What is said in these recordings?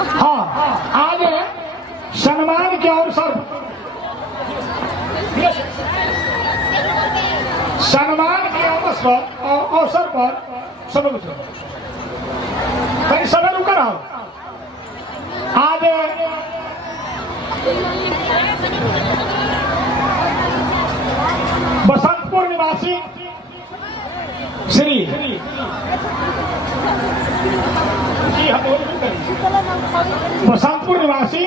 हाँ, आज सम्मान के अवसर पर सब कहीं समय रुका रहा। आज बसंतपुर निवासी श्री बसंतपुर निवासी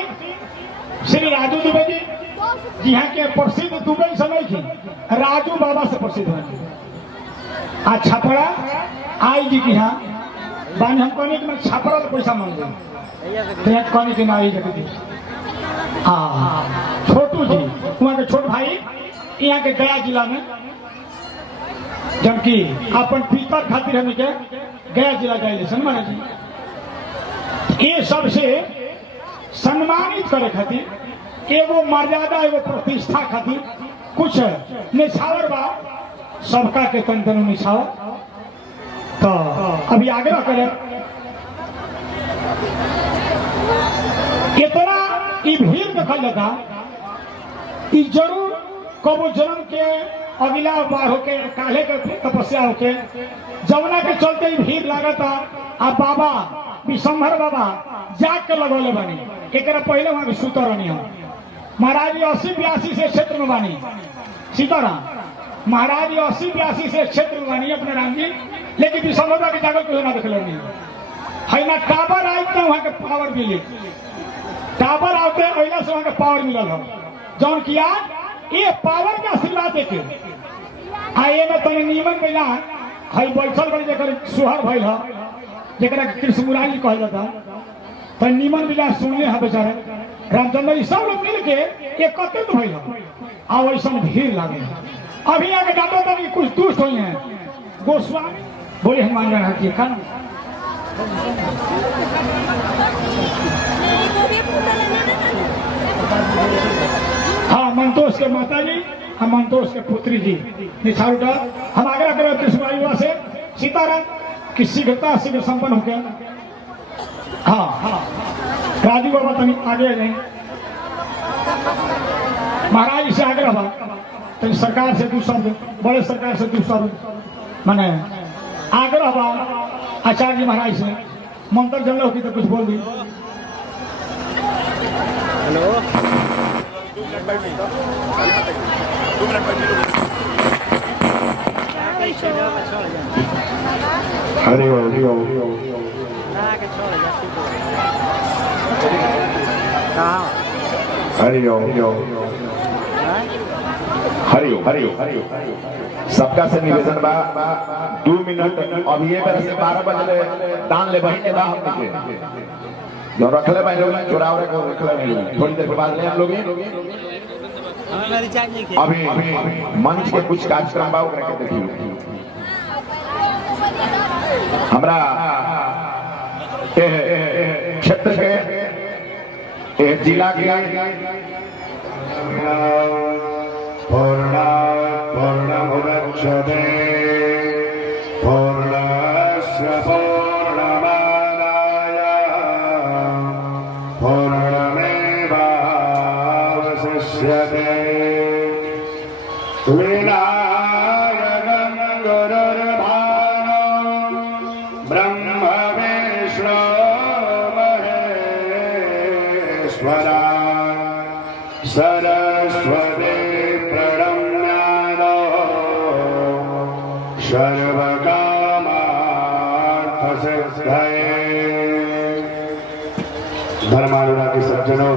श्री राजू दुबे जी, यहाँ के प्रसिद्ध दुबे समय की राजू बाबा से प्रसिद्ध है। आज छपरा आई जी की यहाँ बानी हम कहने कि मैं छपरा तो पैसा मांग रहा कहने की ना आई जगह। हाँ, छोटू जी वहाँ के छोट भाई यहाँ के गया जिला में, जबकि अपन पीतर खातिर हमें के गया जिला जाए महाराज जी। ये सबसे सम्मानित करे खातिर एगो मर्यादा एगो प्रतिष्ठा खातिर कुछ निछावर बा, सबका के तन तन निछावर। तो अभी आग्रह करें इतना भीड़ देखा जाता जरूर कबो जन्म के अगला बार होके काले के तपस्या होके जमुना के चलते ही भीड़ लागता। आ बाबा विशंभर बाबा जाग के लगौले बानी, एक पहले वहां भी सुतर रहनी हो। महाराज 80-82 से क्षेत्र में बानी, सीताराम महाराज 80-82 से क्षेत्र में बानी अपने राम जी, लेकिन विशंभर बाबा के जागल क्यों ना देख लेनी है ना। टावर आई तो वहां के पावर मिले, टावर आते अला से वहां के पावर मिलल हो जौन किया ये पावर के आशीर्वाद देके आए में तने नीमन में ना हई बैठल बड़ी जकर सुहर भइल ह जकरा कृष्ण मुरारी कहल जाता त नीमन बिला सुनले ह बेचारे रामचंद्र सब लोग मिल के एकत्रित भइल ह। आ वैसन भीड़ लागे अभी आके डाटो तक कुछ दुष्ट हुई हैं गोस्वामी बोले हनुमान जी हकी खान। हाँ, मंतोष के माता जी, हम मंतोष के पुत्री जी निछावटा हम आग्रह करें कृष्ण से सीताराम की शीघ्रता शीघ्र संपन्न हो गया। हाँ हाँ, राजू बाबा तनी आगे आ जाए। महाराज से आग्रह बा तनी सरकार से दू शब्द, बड़े सरकार से दू शब्द माने आग्रह बा आचार्य जी महाराज से मंत्र जल होती तो कुछ बोल दी। हेलो, हरि ओम हरि ओम हरि ओम हरि ओम हरि ओम हरि ओम। सबका से निवेदन बा 2 मिनट अभी ये से 12 बजे दान ले बहिने बा हम के जो रखले भाई लोग चुराव रे को रखले भाई लोग थोड़ी देर के बाद ले हम लोग अभी मंच के कुछ कार्यक्रम बा ओकरा के देखियो। हमरा क्षेत्र के जिला के पूर्णमुदच्यते पूर्णस्य पूर्णमादाय पूर्णमेवावशिष्यते। विनायकं गुरुर्भानु ब्रह्म विष्णु महेश्वरा सरस्वती प्रणम्यानो सर्वकामार्थसिद्धये। धर्मानुरागी सज्जनों,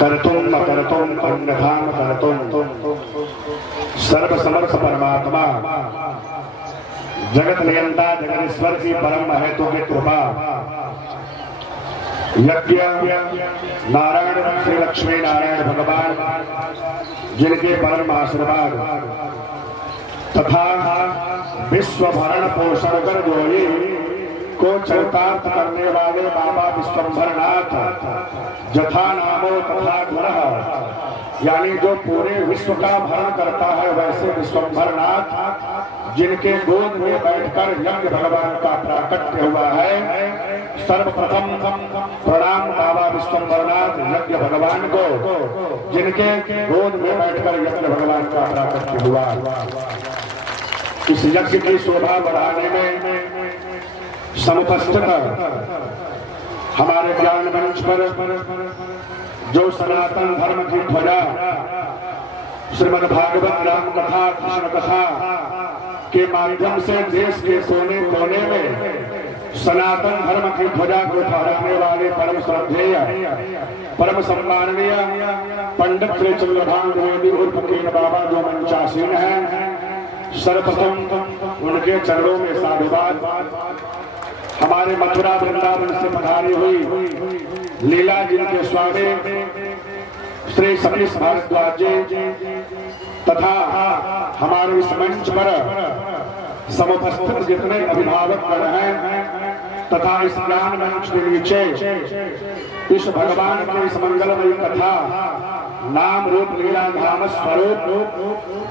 कर्तुम अकर्तुम अन्यथाम कर्तुम सर्वसमर्थ परमात्मा जगत नियंता जगदीश्वर की परम हेतु की कृपा यज्ञ नारायण श्री लक्ष्मी नारायण भगवान जिनके परम आशीर्वाद तथा विश्व भरण पोषण कर जोड़ी को चरितार्थ करने वाले बाबा विश्वंभरनाथ जथा नामो तथा गुणः, यानी जो पूरे विश्व का भरण करता है वैसे विश्वंभरनाथ जिनके गोद में बैठकर यज्ञ भगवान का प्राकट्य हुआ है, सर्वप्रथम प्रणाम बाबा विश्वम्भरनाथ यज्ञ भगवान को, जिनके गोद में बैठकर यज्ञ भगवान का प्राकट्य हुआ। इस यज्ञ की शोभा बढ़ाने में समुपस्थित हमारे ज्ञान मंच पर जो सनातन धर्म की ध्वजा श्रीमद् भागवत राम कथा कृष्ण कथा के माध्यम से देश के कोने कोने में सनातन धर्म की ध्वजा को फहराने वाले परम श्रद्धेय परम सम्माननीय पंडित श्री चंद्रभान द्विवेदी उर्फ कीन बाबा जो मंचासीन हैं, सर्वप्रथम उनके चरणों में साधुवाद। हमारे मथुरा वृंदावन से पधारी हुई लीला जिनके स्वामी श्री सतीश भारद्वाज जी तथा हमारे इस मंच पर समुपस्थित जितने अभिभावक गण हैं तथा इस ज्ञान मंच के नीचे इस भगवान की इस मंगलमयी कथा नाम रूप लीला धाम स्वरूप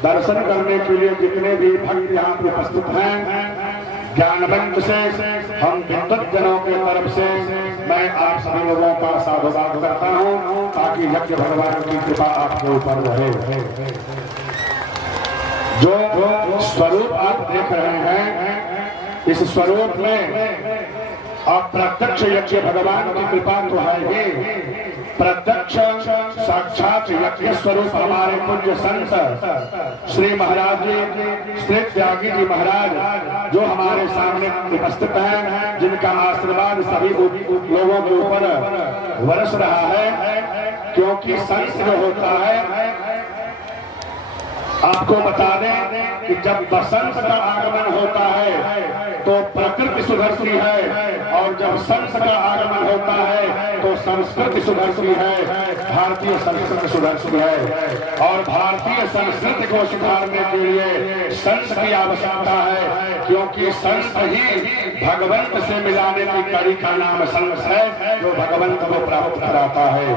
दर्शन करने के लिए जितने भी भक्त यहाँ पे उपस्थित हैं, ज्ञान मंच से हम विद्वत जनों के तरफ से मैं आप सभी लोगों का साधुवाद करता हूँ, ताकि यज्ञ भगवान की कृपा आपके ऊपर रहे। जो स्वरूप आप देख रहे हैं, इस स्वरूप में अप्रत्यक्ष यज्ञ भगवान की कृपा तो है ही, प्रत्यक्ष साक्षात यज्ञ स्वरूप हमारे पूज्य संत श्री महाराज जी श्री त्यागी जी महाराज जो हमारे सामने उपस्थित हैं, जिनका आशीर्वाद सभी लोगों के ऊपर बरस रहा है। क्योंकि संत जो होता है, आपको बता दें कि जब बसंत का आगमन होता है तो प्रकृति सुधरती है, और जब संत का आगमन होता है तो संस्कृति सुधरती है, भारतीय संस्कृति सुधरती है। और भारतीय संस्कृति को सुधारने के लिए संत की आवश्यकता है, क्योंकि संत ही भगवंत से मिलाने की कड़ी का नाम संत है, जो भगवंत को प्राप्त कराता है।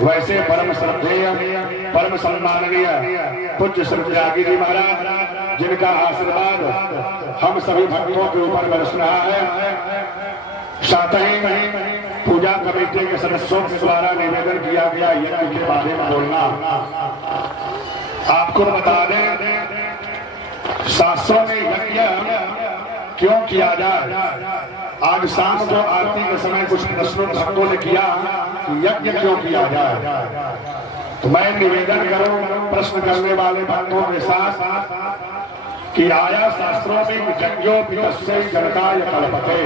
वैसे परम श्रद्धेय परम सम्माननीय पूज्य श्री त्यागी जी महाराज, जिनका आशीर्वाद हम सभी भक्तों के ऊपर बरस रहा है, साथ ही पूजा कमेटी के सदस्यों के द्वारा निवेदन किया गया यज्ञ के बारे में बोलना। आपको बता दें, शास्त्रों में यज्ञ क्यों किया जाए। आज शाम को आरती के समय कुछ प्रश्नों भक्तों ने किया कि यज्ञ क्यों किया जाए, तो मैं निवेदन करूं प्रश्न करने वाले भक्तों के साथ कि आया शास्त्रों में यज्ञोपवीतस्य जगताय कल्पते,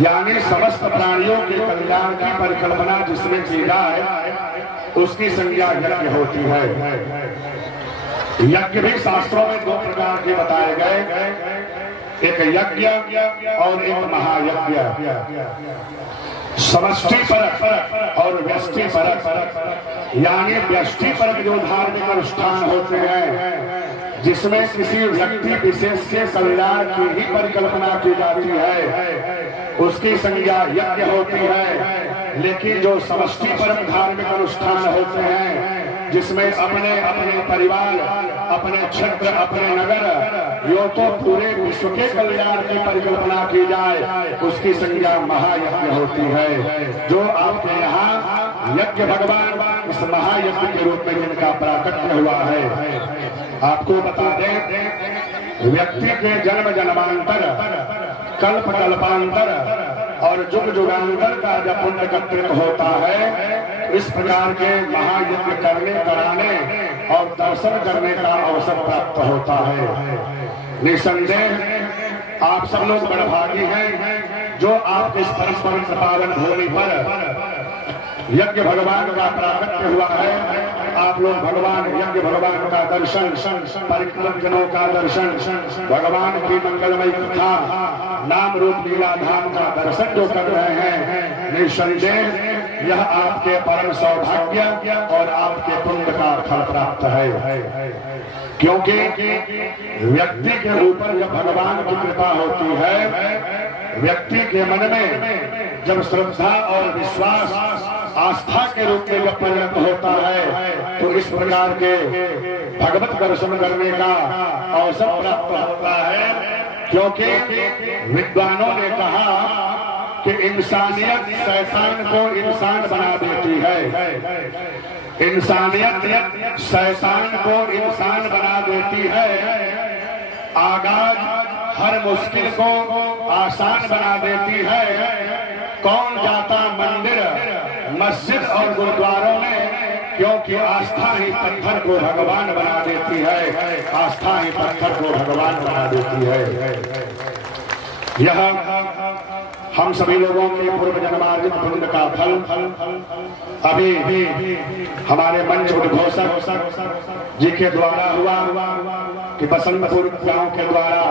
यानी समस्त प्राणियों के कल्याण की परिकल्पना जिसमें की जाए उसकी संज्ञा यज्ञ होती है। यज्ञ भी शास्त्रों में दो प्रकार के बताए गए, एक यज्ञ और एक महायज्ञ। समष्टि परक और व्यष्टि परक, यानी व्यष्टि परक जो धार्मिक अनुष्ठान होते हैं जिसमें किसी व्यक्ति विशेष के कल्याण की ही परिकल्पना की जाती है, उसकी संज्ञा यज्ञ होती है। लेकिन जो समष्टि परक धार्मिक अनुष्ठान होते हैं जिसमें अपने अपने परिवार, अपने क्षेत्र, अपने नगर, यो तो पूरे विश्व के कल्याण की परिकल्पना की जाए, उसकी संज्ञा महायज्ञ होती है। जो आपके यहाँ यज्ञ भगवान इस महायज्ञ के रूप में जिनका प्राकट्य हुआ है। आपको बता दें, व्यक्ति के जन्म जन्मांतर, कल्प कल्पांतर और जुग जुगांतर का जब पुण्य एकत्रित होता है, इस प्रकार के महायज्ञ करने, कराने और दर्शन करने का अवसर प्राप्त होता है। निसंदेह आप सब लोग बड़भागी हैं जो आप इस परस्पर पावन भूमि पर यज्ञ भगवान का प्राकट्य हुआ है। आप लोग भगवान यज्ञ भगवान का दर्शन, परिक्रम जनों का दर्शन, भगवान की मंगलमयी कथा नाम रूप लीला धाम का दर्शन जो कर रहे हैं, निसंदेह यह आपके परम सौभाग्य और आपके पुण्य का फल प्राप्त है। क्योंकि व्यक्ति के ऊपर जब भगवान की कृपा होती है, व्यक्ति के मन में जब श्रद्धा और विश्वास आस्था के रूप में जब परिणत होता है, तो इस प्रकार के भगवत दर्शन करने का अवसर प्राप्त होता है। क्योंकि विद्वानों ने कहा कि इंसानियत शैतान को इंसान बना देती है। इंसानियत शैतान को इंसान बना देती है। आगाज हर मुश्किल को आसान बना देती है। कौन जाता मंदिर मस्जिद और गुरुद्वारों में, क्योंकि आस्था ही पत्थर को भगवान बना देती है। आस्था ही पत्थर को भगवान बना देती है। यह हम सभी लोगों के पूर्व जन्मार्जित पुण्य का फल अभी हमारे मंच उद्घोषक जी के द्वारा हुआ कि बसंतपुर गांव के द्वारा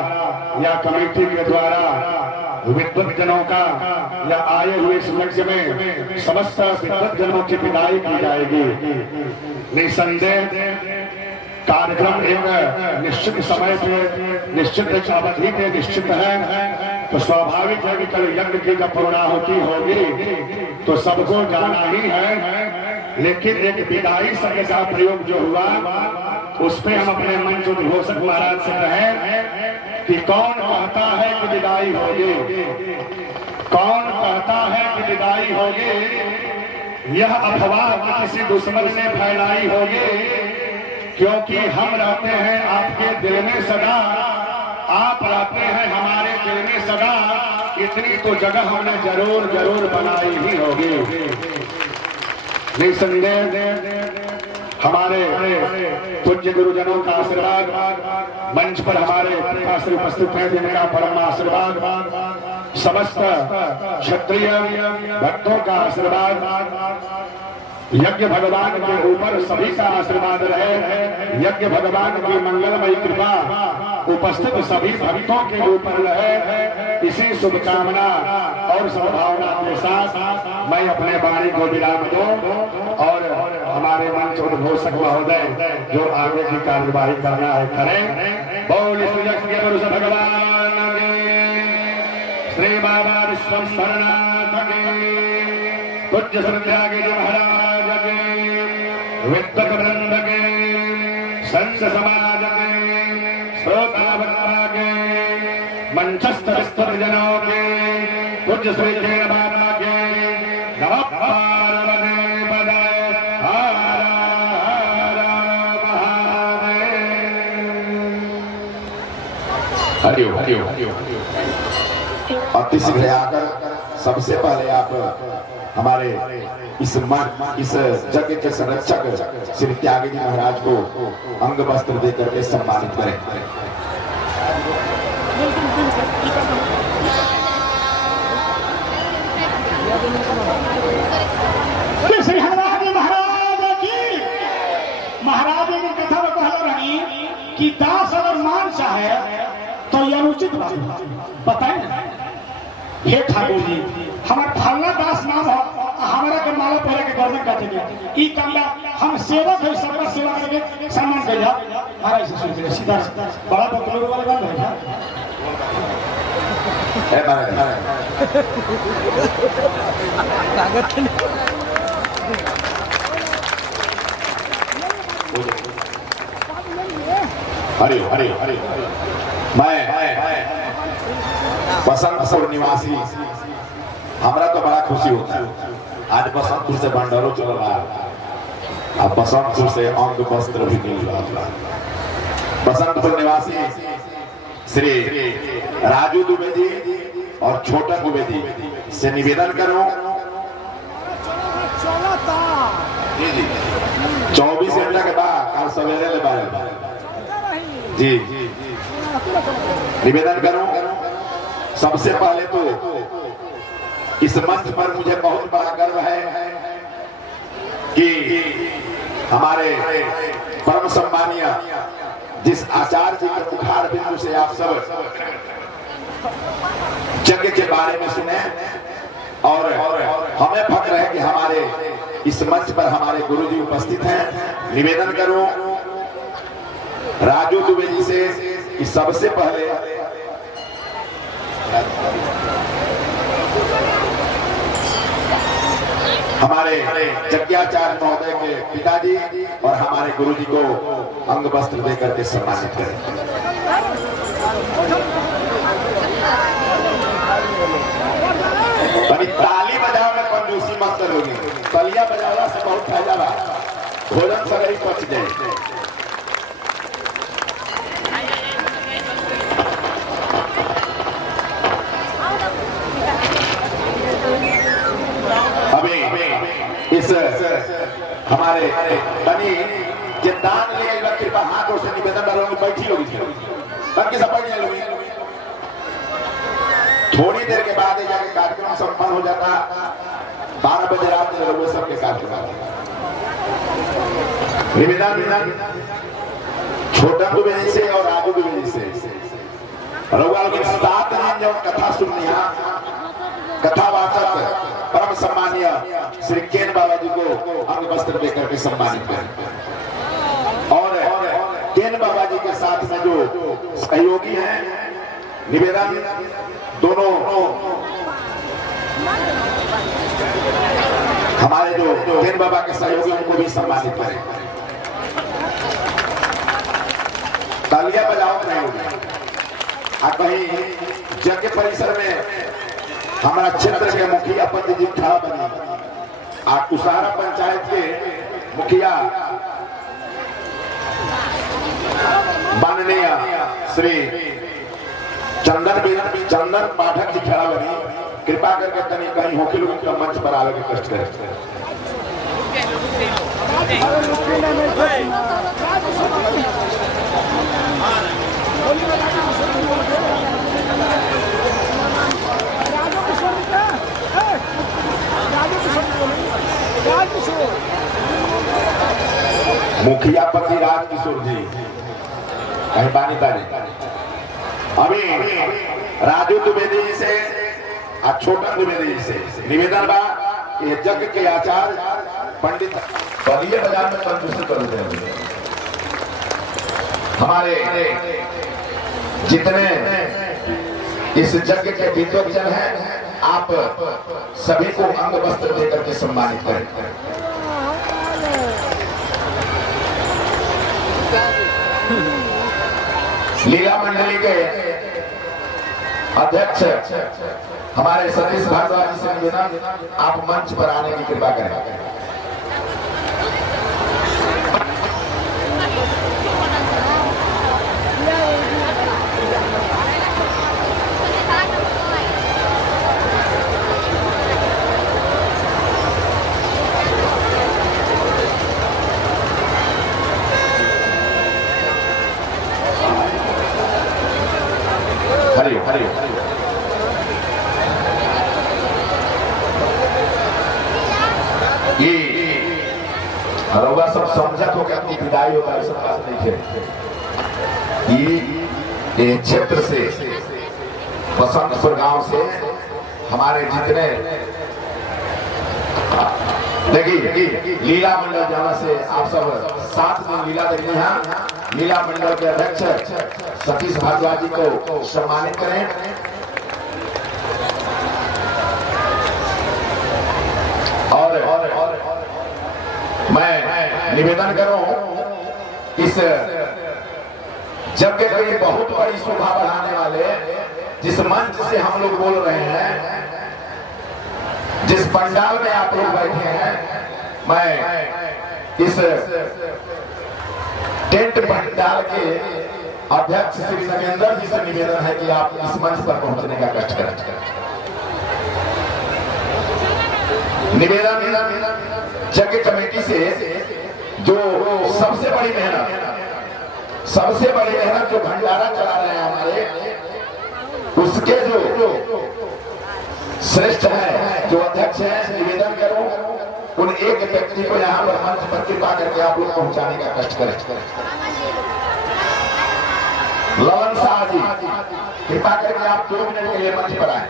या कमेटी के द्वारा विद्वत जनों का या आए हुए इस यज्ञ में समस्त विद्वत जनों की विदाई की जाएगी। निसंदेह कार्यक्रम एक निश्चित समय पे, निश्चित अवधि पे निश्चित है, तो स्वाभाविक है कि कल यज्ञ की जब पूर्णाहुति होगी तो सबको जाना ही है। लेकिन एक विदाई शब्द का प्रयोग जो हुआ उस पे हम अपने मंच उद्घोषक महाराज से कहें कि कौन कहता है कि विदाई होगी, कौन कहता है कि विदाई होगी। यह अफवाह किसी दुश्मन ने फैलाई होगी, क्योंकि हम रहते हैं आपके दिल में सदा, आप रहते हैं हमारे दिल में सदा। इतनी तो जगह हमने जरूर जरूर बनाई ही होगी। निसंदेह हमारे पूज्य गुरुजनों का आशीर्वाद, मंच पर हमारे पिता श्री उपस्थित हैं जिनका परम आशीर्वाद, समस्त क्षत्रिय भक्तों का आशीर्वाद, यज्ञ भगवान के ऊपर सभी का आशीर्वाद रहे। यज्ञ भगवान की मंगलमयी कृपा उपस्थित सभी भक्तों के ऊपर रहे। इसी शुभकामना और सद्भावना के साथ मैं अपने वाणी को विराम दूं और हमारे मंच उद्घोषक महोदय जो आगे की कार्यवाही करना है करें। बोल यज्ञ पुरुष भगवान श्री बाबा विश्वम्भरनाथ पूज्य श्रद्धागी महाराज के, विद्वत वृंद के, संत समाज के, श्रोता वृंद के, मंचस्थ विस्तृत जनों के, पूज्य श्री जैन बाबा के नमः पार्वती पदाय हर हर महादेव। हरिओ हरिओ हरिओ। अति शीघ्र आकर सबसे पहले आप हमारे इस यज्ञ के संरक्षक श्री त्यागी जी महाराज को अंग वस्त्र देकर के सम्मानित करें। श्री हनुमान महाराज की महाराज की कथा में कहला रही कि दास अगर मान चाहे तो यह अनुचित बात बताए ना। हे ठाकुर जी हमार फलना दास नाम हो, हमारा के माला पहले के गर्दन काटे गया ई काम हम सेवक है, सबका सेवा करके सम्मान कर जा महाराज से सुन सीधा बड़ा बकलोर वाले बात है। ए महाराज हरिओ हरिओ हरिओ। मैं बसंतपुर निवासी, हमारा तो बड़ा खुशी होता है। आज बसंतपुर से भंडारो चल रहा है, अब बसंतपुर से अंग वस्त्र भी मिल रहा है। बसंतपुर निवासी श्री राजू दुबे जी और छोटा दुबे जी से निवेदन करूं जी 24 घंटा के बाद कल सवेरे ले बारे जी निवेदन करूं। सबसे पहले तो इस मंच पर मुझे बहुत बड़ा गर्व है कि हमारे परम सम्मानीय जिस आचार्य जी के मुखार बिंदु से आप सब यज्ञ के बारे में सुने और हमें फक्र है कि हमारे इस मंच पर हमारे गुरुजी उपस्थित हैं। निवेदन करूं राजू दुबे जी से कि सबसे पहले हमारे यज्ञाचार्य महोदय के पिताजी और हमारे गुरुजी को अंग वस्त्र देकर के सम्मानित करें। भोजन सगरी पच जाए। अभी इस हमारे बनी जिंदान ले कृपा हाथ और से निवेदन करोगे, बैठी होगी बाकी सब बैठ लोगी। थोड़ी देर के बाद जाके कार्यक्रम संपन्न हो जाता। 12 बजे रात में लोग सबके कार्यक्रम निवेदन छोटा दुबे से और राजू दुबे से रघुवाल के 7 दिन जो कथा सुनिया, कथावाचक परम सम्मानीय श्री केन बाबा जी को अंग वस्त्र देकर के सम्मानित करें। और केन बाबा जी के साथ में जो सहयोगी हैं, निवेदन दोनों हमारे जो केन बाबा के सहयोगी उनको भी सम्मानित करें। तालियां बजाओ नहीं होगी। आप कहीं यज्ञ परिसर में हमारा क्षेत्र के मुखिया पंडित जी खड़ा बने, आप कुसारा पंचायत के मुखिया माननीय श्री चंदन पाठक जी खड़ा बनी। कृपा करके तनी कहीं होके लोग का मंच पर आवे के कष्ट करें। मुखिया पति राजकिशोर जी कहीं पानी तारी अभी राजू द्विवेदी जी से और छोटा द्विवेदी जी से निवेदन बा कि यज्ञ के आचार्य पंडित बलिए बाजार में कंजूसी कर देते हैं। हमारे जितने इस यज्ञ के विद्वजन हैं, आप सभी को अंग वस्त्र देकर के सम्मानित करें। लीला मंडली के अध्यक्ष हमारे सतीश भारद्वाज जी से निवेदन, आप मंच पर आने की कृपा करें। ये रउआ सब समझत हो गया, अपनी विदाई होगा, सब बात नहीं है। ये क्षेत्र से बसंतपुर गांव से हमारे जितने देखिए लीला मंडल जहाँ से आप सब 7 दिन लीला देखने हैं, लीला मंडल के अध्यक्ष सतीश भारद्वाज जी को सम्मानित करें। और मैं निवेदन करूं, इस यज्ञ की बहुत बड़ी शोभा बढ़ाने वाले जिस मंच से हम लोग बोल रहे हैं, जिस पंडाल में आप लोग बैठे हैं, मैं इस टेंट पंडाल के अध्यक्ष श्री नगेंद्र जी से निवेदन है कि आप इस मंच पर पहुंचने का कष्ट करें। निवेदन यज्ञ कमेटी से जो सबसे बड़ी मेहनत जो भंडारा चला रहे हैं हमारे, उसके जो श्रेष्ठ है, जो अध्यक्ष है, निवेदन करो उन एक व्यक्ति को यहाँ पर मंच पर कृपा करके आप लोग पहुंचाने का कष्ट करें। लवन शाह जी कृपा करके आप 2 मिनट के लिए मंच पर आए।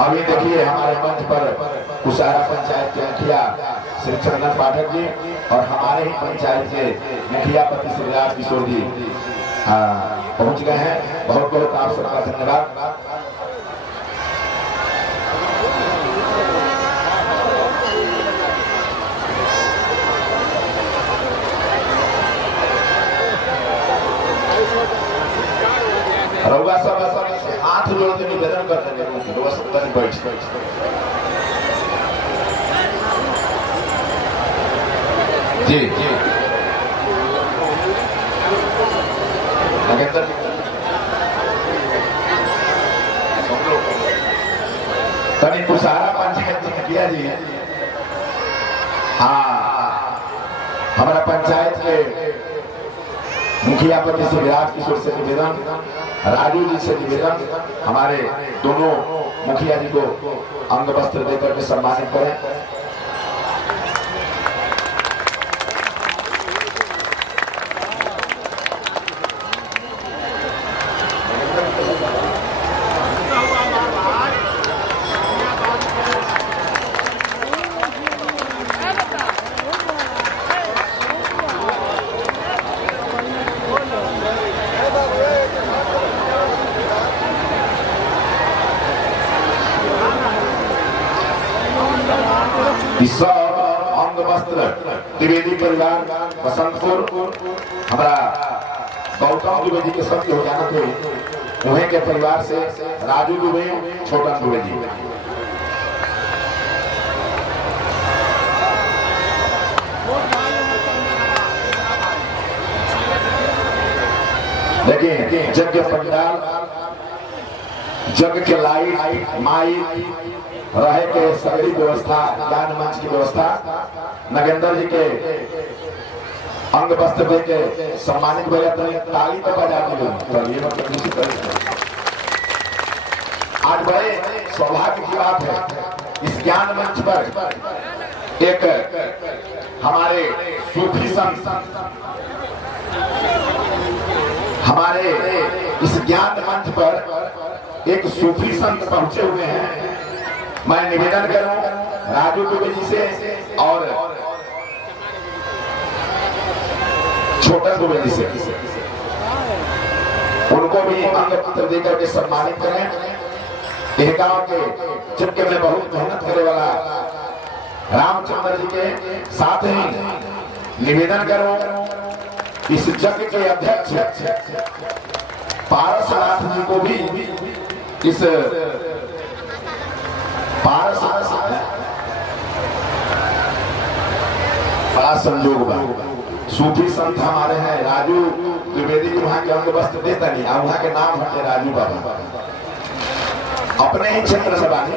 अभी देखिए हमारे मंच पर कुसारा पंचायत के मुखिया श्री चंदन पाठक जी और हमारे ही पंचायत के मुखिया पति श्री राजकिशोर जी पहुंच गए हैं। बहुत बहुत आप सबका धन्यवाद। बस तक बैठ जी जी नगेंद्र तनी कुशारा पंचायत किया जी हाँ हमारा पंचायत के मुखिया पति से विराट किशोर से निवेदन, राजू जी से निवेदन, हमारे दोनों मुखिया जी को अंग वस्त्र देकर के सम्मानित करें। अंग वस्त्र द्विवेदी परिवार बसंतपुर हमारा गौतम द्विवेदी के सत्य हो जाना थे उन्हें के परिवार से राजू दुबे छोटन द्विवेदी देखिए यज्ञ पंडाल यज्ञ के लाइट माइक रहे के सभी व्यवस्था ज्ञान मंच की व्यवस्था नगेंद्र जी के अंग वस्त्र दे के सम्मानित बजा ताली तो बजा दी आज बड़े सौभाग्य की बात है इस ज्ञान मंच पर एक हमारे सूफी संत हमारे इस ज्ञान मंच पर एक सूफी संत पहुंचे हुए हैं। मैं निवेदन करूं राजू दुबे जी से और छोटा दुबे जी से उनको भी अंग पत्र देकर के सम्मानित करें। यह गांव के जबकि में बहुत मेहनत करने वाला रामचंद्र जी के साथ ही निवेदन करूं इस जग के अध्यक्ष पारसनाथ जी को भी इस बड़ा संयोग बा सूफी संत हमारे हैं राजू द्विवेदी को वहां के अंग वस्त्र देता नहीं वहां के नाम हटे राजू बाबा अपने ही क्षेत्र से बानी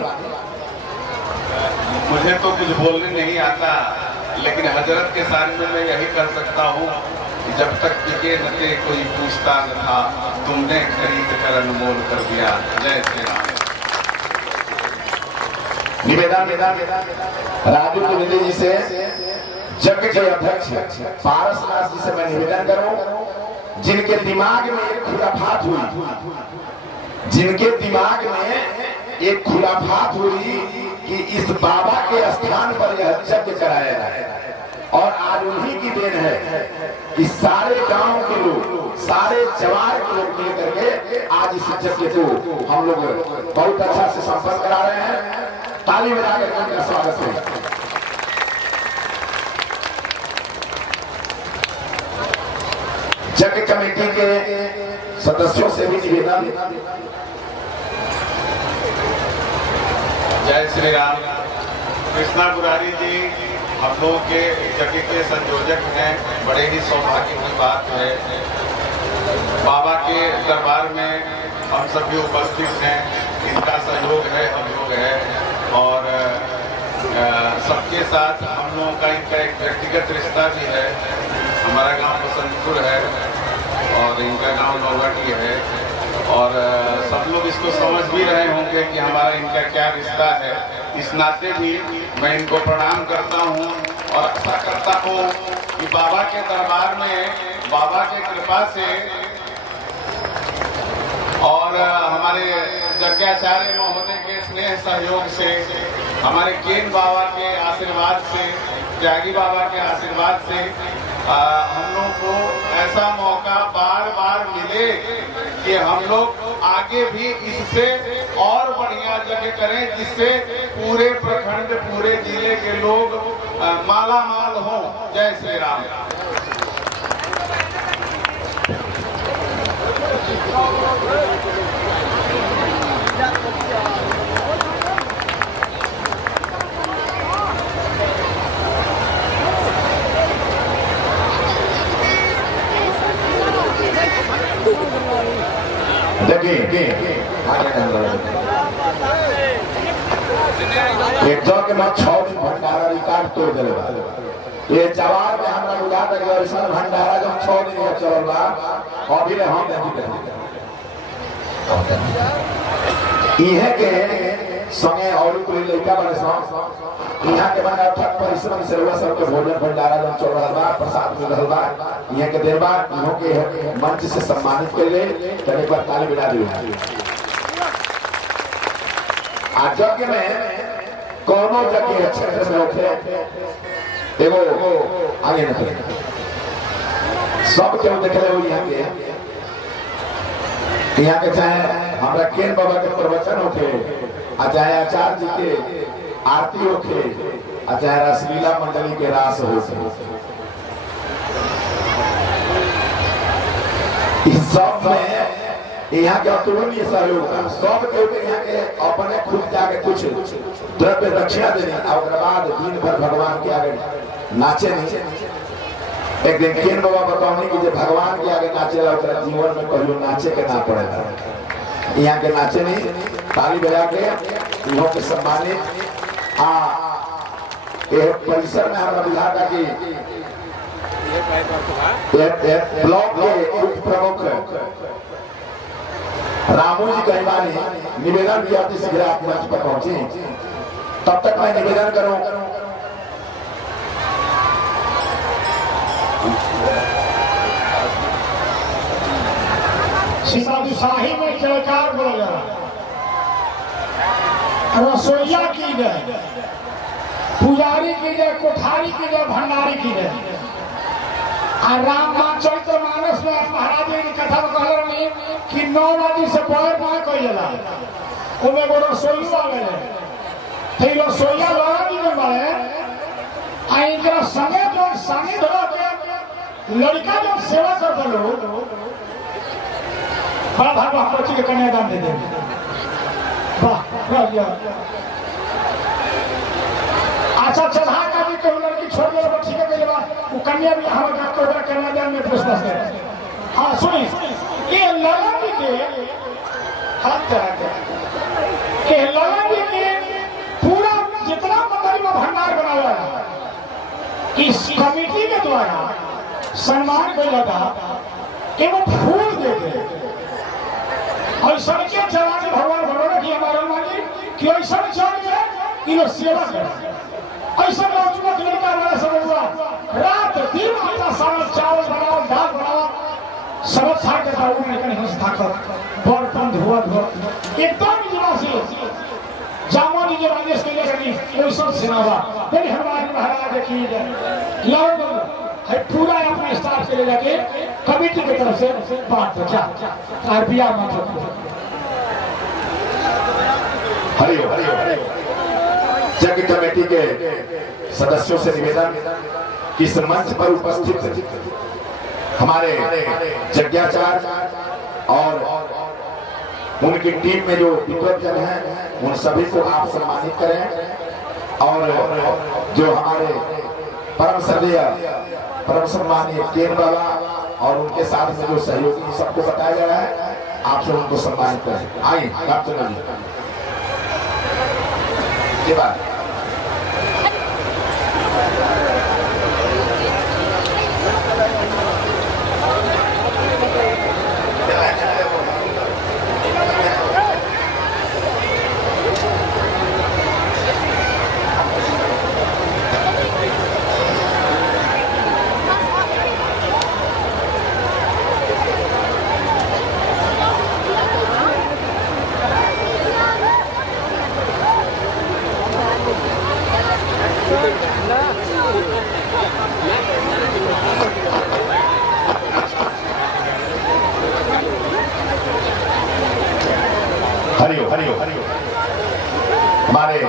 मुझे तो कुछ बोलने नहीं आता लेकिन हजरत के सामने मैं यही कर सकता हूँ जब तक टिके न थे कोई पूछता न था तुमने खरीद कर अनमोल कर दिया। जय श्री राम। निवेदन राजू द्विवेदी जी से जग के अध्यक्ष पारसनाथ जी से मैं निवेदन करूं जिनके दिमाग में एक खुराफात हुई जिनके दिमाग में एक खुराफात हुई कि इस बाबा के स्थान पर यह यज्ञ कराया जाए और आज उन्हीं की देन है कि सारे गांव के लोग सारे जवार के लोग मिल करके आज इस यज्ञ को हम लोग बहुत अच्छा से संपन्न करा रहे हैं। ताली बजाकर उनका स्वागत है। यज्ञ कमेटी के सदस्यों से भी निवेदन। जय श्री राम। कृष्णा पुरारी जी हम लोग के यज्ञ के संयोजक हैं। बड़े ही सौभाग्य की बात है बाबा के दरबार में हम सभी उपस्थित हैं। इनका सहयोग है सहयोग है और सबके साथ हम लोगों का इनका एक व्यक्तिगत रिश्ता भी है। हमारा गांव बसंतपुर है और इनका गांव नौगटी है और सब लोग इसको समझ भी रहे होंगे कि हमारा इनका क्या रिश्ता है। इस नाते भी मैं इनको प्रणाम करता हूं और आशा करता हूं कि बाबा के दरबार में बाबा के कृपा से और हमारे यज्ञाचार्य महोदय के स्नेह सहयोग से हमारे केन बाबा के आशीर्वाद से त्यागी बाबा के आशीर्वाद से हम लोग को ऐसा मौका बार बार मिले कि हम लोग आगे भी इससे और बढ़िया जगह करें जिससे पूरे प्रखंड पूरे जिले के लोग माला माल हों। जय श्री राम। के मैं 6 दिन भंडारा रिकॉर्ड तोड़ दिले बा। ये जवाब में हमरा बुझा दे ऐसा भंडारा जब 6 दिन में चलल बा अभी ले हम नहीं कर इहे के संगे और कोई लड़का बने सो यहाँ के बना अथक परिश्रम से हुआ सबके भोजन भंडारा जब चल रहा बा प्रसाद मिल रहा बा यहाँ के देर बाद इहो के मंच से सम्मानित कर ले तने पर ताली बजा दियो। आज के में कोनो जगह क्षेत्र में होखे एगो आगे न करे सब केहू देखले हो यहाँ के चाहे हमरा केन बाबा के प्रवचन होखे आ चाहे आचार्य जी के आरती होखे आ चाहे रासलीला मंडली के रास होखे इस सब में यहाँ के अतुलनीय सहयोग सब के यहाँ के अपने खुद जाके कुछ द्रव्य दक्षिणा देनी और बाद दिन भर भगवान के आगे नाचे नहीं। एक दिन केन बाबा बताओनी कि जब भगवान के आगे नाचेला उतना जीवन में कहियो नाचे के ना पड़ेगा। यहाँ के नाचे नहीं ताली बजा के इन्हों के सम्मानित परिसर में हमारा विधाता की ब्लॉक के उप प्रमुख रामू जी गहिबानी निवेदन किया कि शीघ्र आप मंच पर पहुंचे। तब तक मैं निवेदन करूं शाही में जयकार बोला रसोईया की जय, पुजारी की जय, कोठारी की जय, भंडारी की जय। रामचरितमानस में महाराज जी की कथा में कहल रही कि 9 बजे से पैर ना कइला ओमे एगो रसोईया आवेले ते रसोईया लगा दी में बड़े आ इनका संगे जो संगे धो के लड़का जो सेवा कर दलो बड़ा भाग बच्ची के कन्यादान दे दे वाह राजा अच्छा चढ़ा का भी कोई लड़की छोड़ दे ठीक है कइले बा वो कन्या भी हम का कोबरा कन्यादान में प्रश्न है। हां सुनी ये लड़की के हाथ के लड़की के पूरा जितना मंदिर में भंडार बनाया है इस कमेटी के द्वारा सम्मान किया था कि वो फूल दे दे और सड़के चलाने भगवान भगवान की हमारा मानी कि ऐसा चल गए कि लोग सेवा करें ऐसा नौजवान लड़का बड़ा सब हुआ रात दिन आटा सारा चावल बनाओ दाल बनाओ सब खा के था उन्हें कहीं हंसता कर बर्तन धोआ एकदम निवासी जामो जी जो राजेश के लिए कहीं वो सब सेनावा फिर हमारे महाराज की लोग है पूरा अपने स्टाफ के ले जाके कमेटी की तरफ से बात बचा आरपीआ मतलब हरिओ जग कमेटी के सदस्यों से निवेदन कि इस मंच पर उपस्थित हमारे यज्ञाचार्य और उनकी टीम में जो विद्वजन हैं उन सभी को आप सम्मानित करें और जो हमारे परम श्रद्धेय परम सम्मानीय केन बाबा और उनके साथ में जो सहयोगी सबको बताया गया है आप सब उनको सम्मानित करें। आइए रामचंद्र जी के बाद हमारे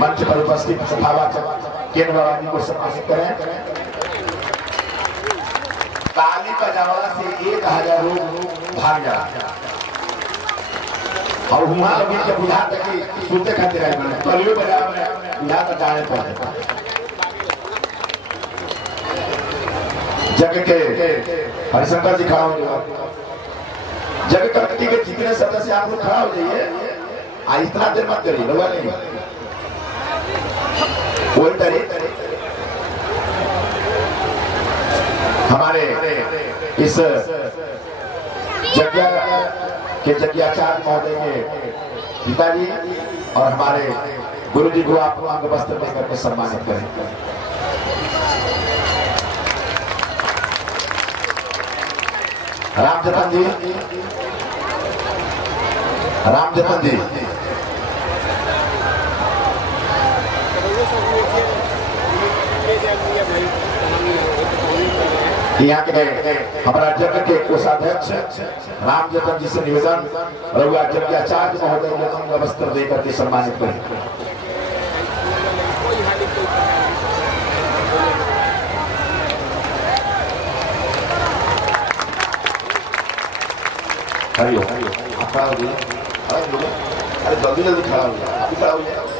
मंच पर उपस्थित सभावाचक केन बाबा जी को सम्मानित करें। ताली बजावला से 1000 लोग भाग जा और हुआ लगी के बुझा तक सुनते खातिर आई बने तलियो बजा में बुझा तक जाने पड़े जगह के हरिशंकर जी खड़ा हो जगह कमेटी के जितने सदस्य आप लोग खड़ा हो जाइए इतना देर मत करिए रवा नहीं वही तरीके हमारे इस जग्या के जग्याचार्य महोदय के पिताजी और हमारे गुरु जी को आप अंग वस्त्र देकर के सम्मानित करें। रामजतन जी, रामजतन जी, यहाँ के हमारा जगह के कोषाध्यक्ष रामजतन जी से निवेदन रघुआ जग्याचार्य महोदय को अंग वस्त्र देकर के सम्मानित करें। हरिओम, आप खड़ा हो जाइए, अरे जल्दी जल्दी खड़ा हो जाए, आप खड़ा हो जाए।